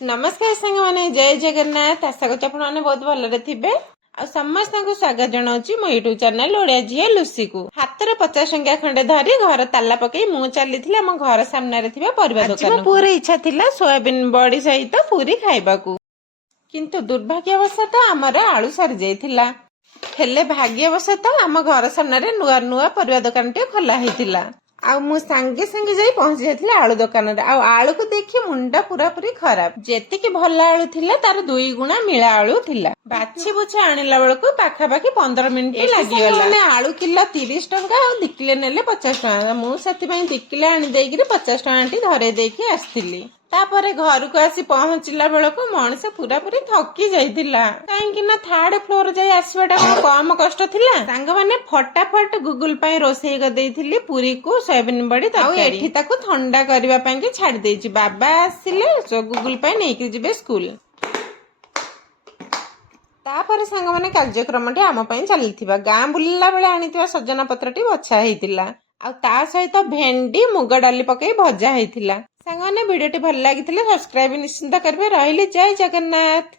नमस्कार सांग माने जय जगन्नाथ। आशा करूँ आपण मैंने बहुत भलरे थे आ समस्त को स्वागत जनाऊँ मो यूट्यूब चैनल ओडिया झील लुसी को। हाथ में 50 टंका खंडे धरी घर ताला पकई मु चली आम घर सामने परिवा दुकान। पूरी इच्छा थिला सोयाबीन बड़ी सहित पूरी खाइबा को, किंतु दुर्भाग्यवशत आमर आलू सारी जाइथिला। हेले भाग्यवशत आम घर सामने नुआ नुआ परिवा दुकान टे खोला हेतिला। मु सांगे सांगे जाई पहुंची जाइथिला आलू दुकान रे। आलू को देखि मुंडा पूरा पूरी खराब। जेतिकी भल आलू थिला तार 2 गुणा मिला आलू थिला। बाछि बुछि आनिला बेलको पाखापाखी 15 मिनिट लागिगला। माने आलू किलो 30 टंका और 2 किलो नेले 50 टंका। मु सेति पई 2 किलो आनी देइकि 50 टंका टी धरे देइकि आस्थिली। तापरे घर को आसी पहुंचला बेलको मଣିଷ पूरा पूरी थकी जाइथिला। काहेकि ना 3rd फ्लोर जाई आसीबाटा कम कष्ट थिला। सांग माने फटाफट गूगल पई रोसेई कर देइथिली पूरी को सोयाबीन बड़ी तरकारी। एठी ताको ठंडा करबा पई के छाडी देइछि। बाबा आसिले सो गूगल पई नेइकि जिबे स्कूल। तापर सांग माने कार्यक्रमटी आम पई चलीथिबा गां बुलिला बेले आनिथिबा सजना पत्रटी बछा हेतिला। आ ता सहित भेंडी मुग डाली पकई भजा हेतिला। सांग माने वीडियोटी भल लागिथिले सब्सक्राइब निश्चिंत करबे। रहिले जय जगन्नाथ।